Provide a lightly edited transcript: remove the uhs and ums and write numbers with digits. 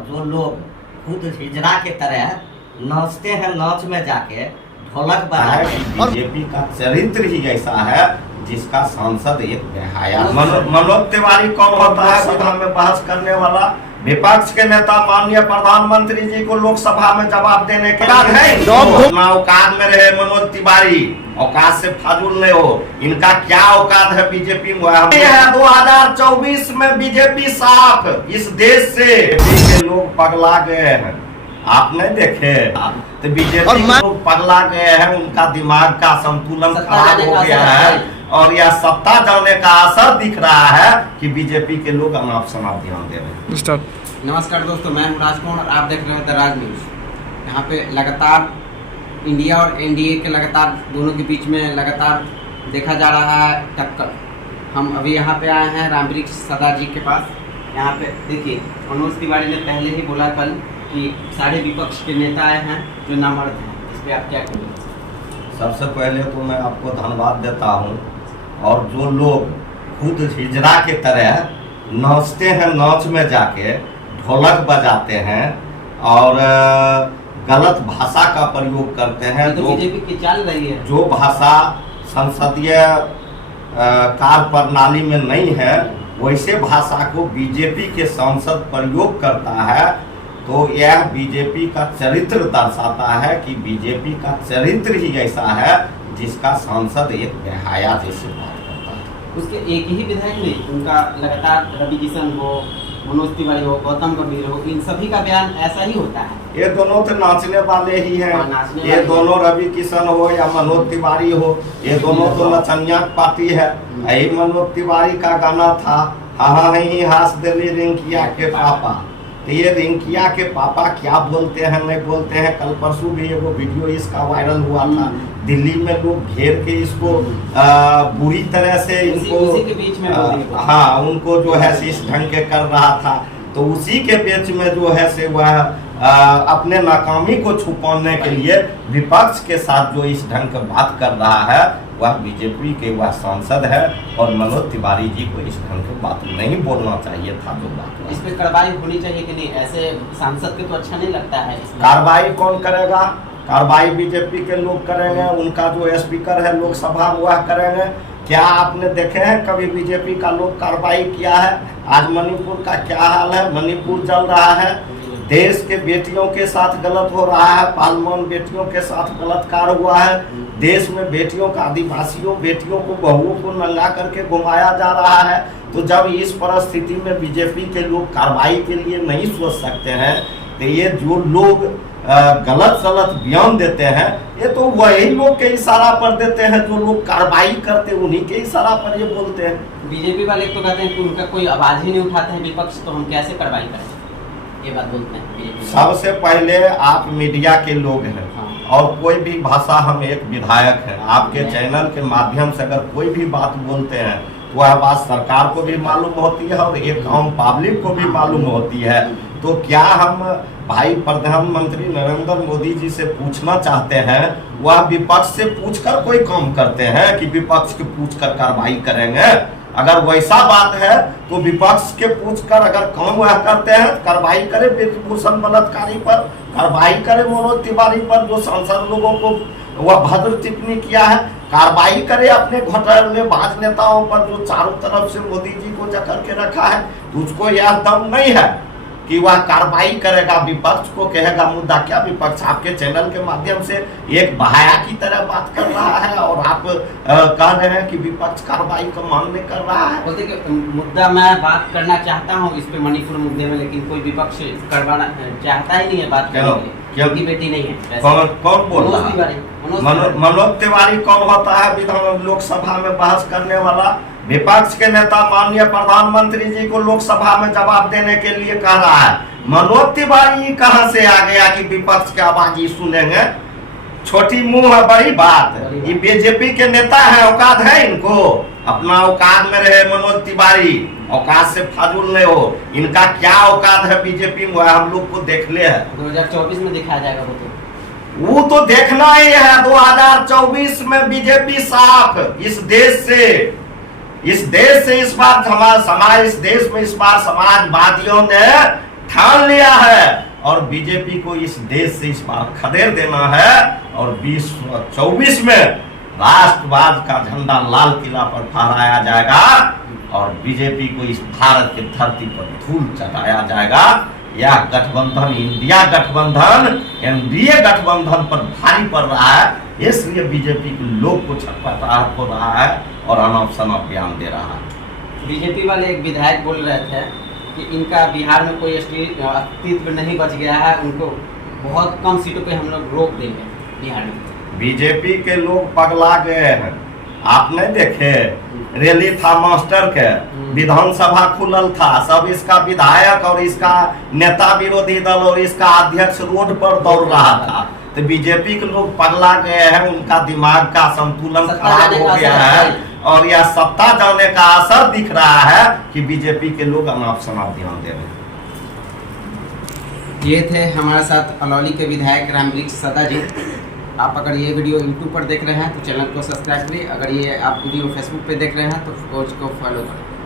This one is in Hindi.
और जो लोग खुद हिजड़ा के तरह नाचते हैं, नाच में जाके ढोलक बजाते हैं। बीजेपी का चरित्र ही ऐसा है जिसका सांसद एक बेहाया। मनोज तिवारी कौन होता है सभा में बहस करने वाला? विपक्ष के नेता माननीय प्रधानमंत्री जी को लोकसभा में जवाब देने के बाद है औकात में रहे मनोज तिवारी, औकात से फाजुल नहीं हो। इनका क्या औकात है बीजेपी में? 2024 में बीजेपी साफ, इस देश से के लोग पगला गए हैं। आप नहीं देखे तो बीजेपी के लोग पगला गए हैं, उनका दिमाग का संतुलन खराब हो गया है और यह सत्ता जाने का असर दिख रहा है कि बीजेपी के लोग अनाप शनाप ध्यान दे रहे हैं। नमस्कार दोस्तों, मैं राज कुमार और आप देख रहे हैं द राज न्यूज़। यहाँ पे लगातार इंडिया और एनडीए के लगातार दोनों के बीच में लगातार देखा जा रहा है टक्कर। हम अभी यहाँ पे आए हैं रामवृक्ष सरदार जी के पास। यहाँ पे देखिए, मनोज तिवारी ने पहले ही बोला कल कि सारे विपक्ष के नेता आए हैं जो नामर्द हैं। इस पर आप क्या कहेंगे? सबसे पहले तो मैं आपको धन्यवाद देता हूँ। और जो लोग खुद हिजड़ा के तरह नाचते हैं, नाच में जाके ढोलक बजाते हैं और गलत भाषा का प्रयोग करते हैं, तो बीजेपी की चल रही है जो भाषा संसदीय कार्य प्रणाली में नहीं है, वैसे भाषा को बीजेपी के सांसद प्रयोग करता है, तो यह बीजेपी का चरित्र दर्शाता है कि बीजेपी का चरित्र ही ऐसा है जिसका सांसद एक बेहाया जैसे बात करता है। उसके एक ही विधायक नहीं, उनका लगातार रवि किशन हो, मनोज तिवारी हो, गौतम गंभीर हो, इन सभी का बयान ऐसा ही होता है। ये दोनों तो नाचने वाले ही हैं। ये दोनों रवि किशन हो या मनोज तिवारी हो, ये दोनों तो नचनिया पार्टी है। यही मनोज तिवारी का गाना था, हाँ ही हास दिली रिंकिया के पापा। तो ये रिंकिया के पापा क्या बोलते हैं नहीं बोलते हैं, कल परसों भी वो वीडियो इसका वायरल हुआ था। दिल्ली में लोग घेर के इसको बुरी तरह से इनको उसी के बीच में हाँ उनको जो है इस ढंग के कर रहा था। तो उसी के बीच में जो है से वह अपने नाकामी को छुपाने के लिए विपक्ष के साथ जो इस ढंग का बात कर रहा है, वह बीजेपी के वह सांसद है और मनोज तिवारी जी को इस ढंग की बात नहीं बोलना चाहिए था। जो बात इस पे कार्रवाई होनी चाहिए कि नहीं? ऐसे सांसद के तो अच्छा नहीं लगता है। कार्रवाई कौन करेगा? कार्रवाई बीजेपी के लोग करेंगे, उनका जो स्पीकर है लोकसभा वह करेंगे। क्या आपने देखे हैं कभी बीजेपी का लोग कार्रवाई किया है? आज मणिपुर का क्या हाल है, मणिपुर जल रहा है, देश के बेटियों के साथ गलत हो रहा है, पालमान बेटियों के साथ बलात्कार हुआ है, देश में बेटियों का आदिवासियों बेटियों को बहुओं को नंगा करके घुमाया जा रहा है। तो जब इस परिस्थिति में बीजेपी के लोग कार्रवाई के लिए नहीं सोच सकते हैं, तो ये जो लोग गलत बयान देते हैं, ये तो वही लोग के इशारा पर देते हैं जो लोग कार्रवाई करते, उन्हीं के इशारा पर ये बोलते हैं। बीजेपी वाले तो कहते हैं कि उनका कोई आवाज ही नहीं उठाते हैं विपक्ष, तो हम कैसे कार्रवाई करें, ये बात बोलते हैं। सबसे पहले आप मीडिया के लोग हैं और कोई भी भाषा, हम एक विधायक हैं, आपके चैनल के माध्यम से अगर कोई भी बात बोलते हैं, वह बात सरकार को भी मालूम होती है और एक आम पब्लिक को भी मालूम होती है। तो क्या हम भाई प्रधानमंत्री नरेंद्र मोदी जी से पूछना चाहते हैं, वह विपक्ष से पूछकर कोई काम करते हैं कि विपक्ष के पूछकर कार्रवाई करेंगे? अगर वैसा बात है तो विपक्ष के पूछकर अगर काम वह करते हैं, कार्रवाई करे ब्रिजभूषण बलात्कारी पर, कार्रवाई करे मनोज तिवारी पर जो सांसद लोगों को वह भद्र टिप्पणी किया है, कार्रवाई करे अपने घोटालेबाज नेताओं पर जो चारों तरफ से मोदी जी को जकड़ के रखा है। उसको यह दम नहीं है कि वह कार्रवाई करेगा, विपक्ष को कहेगा मुद्दा क्या? विपक्ष आपके चैनल के माध्यम से एक बहाया की तरह बात कर रहा है और आप कह रहे हैं कि विपक्ष कार्रवाई को मांग नहीं कर रहा है। बोलते कि मुद्दा मैं बात करना चाहता हूं इस पे मणिपुर मुद्दे में, लेकिन कोई विपक्ष करवाना चाहता ही नहीं है बात करने के लिए। क्योंकि बेटी नहीं है। कौन बोल रहा है? मनोज तिवारी कौन होता है विधान लोकसभा में बहस करने वाला? विपक्ष के नेता माननीय प्रधानमंत्री जी को लोकसभा में जवाब देने के लिए कह रहा है। मनोज तिवारी कहां से आ गया कि विपक्ष की आवाज ही सुनेंगे? छोटी मुंह है बड़ी बात। ये बीजेपी के नेता है, औकात है इनको? अपना औकात में रहे मनोज तिवारी, औकात से फाजुल नहीं हो। इनका क्या औकात है बीजेपी में, हम लोग को देख ले है। 2024 में दिखाया जाएगा वो तो देखना ही है। 2024 में बीजेपी साफ, इस देश से इस बार हमारा समाज, इस देश में इस बार समाजवादियों ने ठान लिया है और बीजेपी को इस देश से इस बार खदेड़ देना है और 2024 में राष्ट्रवाद का झंडा लाल किला पर फहराया जाएगा और बीजेपी को इस भारत की धरती पर धूल चटाया जाएगा। यह गठबंधन, इंडिया गठबंधन एनडीए गठबंधन पर भारी पड़ रहा है, इसलिए बीजेपी के लोग को छटपटाहट हो रहा है और अनाप शनाप बयान दे रहा है। बीजेपी वाले एक विधायक बोल रहे थे कि इनका बिहार में कोई अस्तित्व नहीं बच गया है, उनको बहुत कम सीटों पे हम लोग रोक देंगे बिहार में। बीजेपी के लोग पगला गए हैं। आप नहीं देखे रैली था मास्टर के, विधानसभा खुलल था, सब इसका विधायक और इसका नेता विरोधी दल और इसका अध्यक्ष रोड पर दौड़ रहा था। तो बीजेपी के लोग पगला गए हैं, उनका दिमाग का संतुलन खराब हो गया है और यह सत्ता जाने का असर दिख रहा है कि बीजेपी के लोग अनाप शनाप ध्यान दे रहे हैं। ये थे हमारे साथ अलौली के विधायक रामवृक्ष सदा जी। आप अगर ये वीडियो यूट्यूब पर देख रहे हैं तो चैनल को सब्सक्राइब करिए, अगर ये आप वीडियो फेसबुक पे देख रहे हैं तो पेज को फॉलो करें।